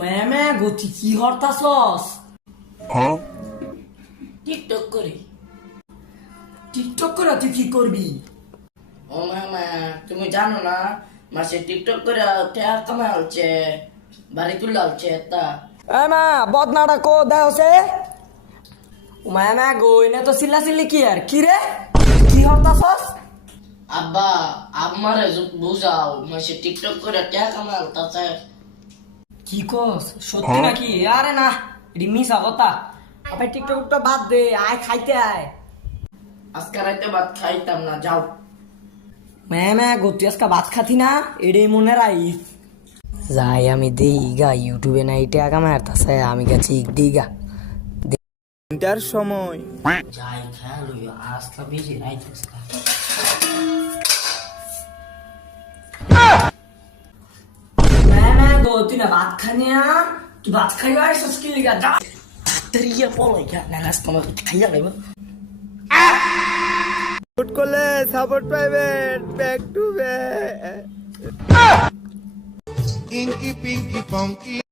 ম্যামে গতি কি হরতাছস? টিকটক করি। টিকটক করে তুই কি করবি? ও মামা, তুমি জানো না মাসে টিকটক করে টাকা কামাই হচ্ছে, বাড়ি তুলে হচ্ছে তা। এ মা বদনাটা কো দেও সে ম্যামে গো এনে তো চিল্লা চিল্লি কি আর কি রে কি হরতাছস? আব্বা আমারে বুঝাও, মাসে টিকটক করে টাকা কামাই হচ্ছে। কি কস সত্যি নাকি? আরে না এটি মিছা কথা। আবার টিকটকটা বাদ দে, আয় খাইতে আয়। আজকে রাইতে ভাত খাইতাম না, যাও। ম্যামে গো তুই আজকে ভাত খাতি না, এটাই মনে রাইস। যাই আমি দেই গা ইউটিউবে না এটা আগা মারতাছে, আমি গেছি দিই গা তার সময় যাই খেয়াল আজকে বেশি রাইতে ম্যামে গো তুই না ভাত খানি না, তুই ভাত খাই আইসস কি লিগা? যা তাড়াতাড়ি গিয়ে পড়াই খা, না আজকে আমার খাইয়া লাগবে। সাপোর্ট করলে সাপোর্ট পাইবেন, back to back. Inky, pinky, funky.